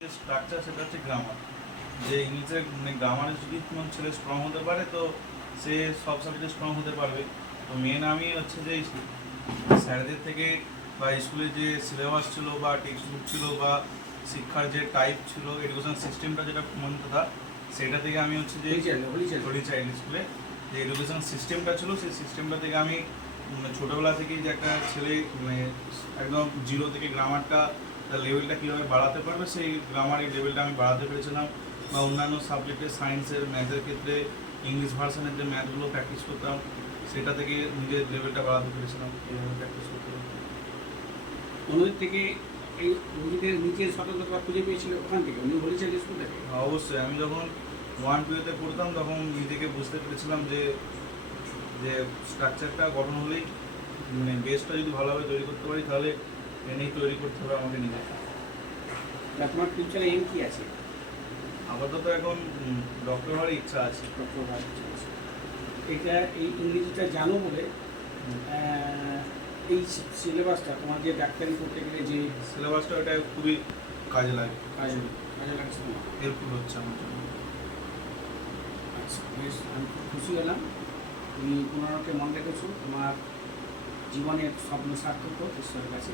Structure সেটা হচ্ছে grammar. যে ইংলিশে মানে গ্রামারে যদি কোনো ছেলে স্ট্রং হতে পারে তো সে সব সাবজেক্টে স্ট্রং হতে পারবে। তো মেন আমি হচ্ছে যে স্যারদের থেকে বা স্কুলে যে সিলেবাস ছিল বা টেক্সট বুক ছিল বা শিক্ষার যে টাইপ ছিল, এডুকেশন সিস্টেমটা যেটা মন্ত্রতা, সেটা থেকে আমি হচ্ছে যে হলি চাইল্ড স্কুলে যে এডুকেশন সিস্টেমটা ছিল সেই সিস্টেমটা থেকে আমি ছোটোবেলা থেকেই যে একটা ছেলে মানে একদম জিরো থেকে গ্রামারটা লেভেলটা কীভাবে বাড়াতে পারবে সেই গ্রামারের লেভেলটা আমি বাড়াতে পেরেছিলাম। বা অন্যান্য সাবজেক্টে সায়েন্সের ম্যাথের ক্ষেত্রে ইংলিশ ভার্সনের যে ম্যাথগুলো প্র্যাকটিস করতাম সেটা থেকে নিজের লেভেলটা বাড়াতে পেরেছিলাম, এইভাবে প্র্যাকটিস করতে হবে। অন্যদের থেকে এই নিজের স্বতন্ত্রতা খুঁজে পেয়েছিল ওখান থেকে, উনি বলেছেন স্কুল থেকে? অবশ্যই আমি যখন 1-2-তে পড়তাম তখন নিজেকে বুঝতে পেরেছিলাম যে যে স্ট্রাকচারটা গঠন হলেই মানে বেসটা যদি ভালোভাবে তৈরি করতে পারি তাহলে এনেই তৈরি করতে হবে আমাকে নিজেকে। তোমার ফিউচারে এম কি আছে? আপাতত এখন ডক্টর হওয়ার ইচ্ছা আছে। ডক্টর হওয়ার ইচ্ছা আছে। এটা এই ইংরেজিটা জানো বলে এই সিলেবাসটা তোমার যে ডাক্তারি করতে গেলে যে সিলেবাসটা ওটা খুবই কাজে লাগে, কাজে লাগছে তোমার, হেল্পফুল হচ্ছে আমার জন্য। আচ্ছা বেশ, আমি খুব খুশি হলাম তুমি পুনরাকে মনে রেখেছো। তোমার জীবনের স্বপ্ন সার্থক হোক ঈশ্বরের কাছে।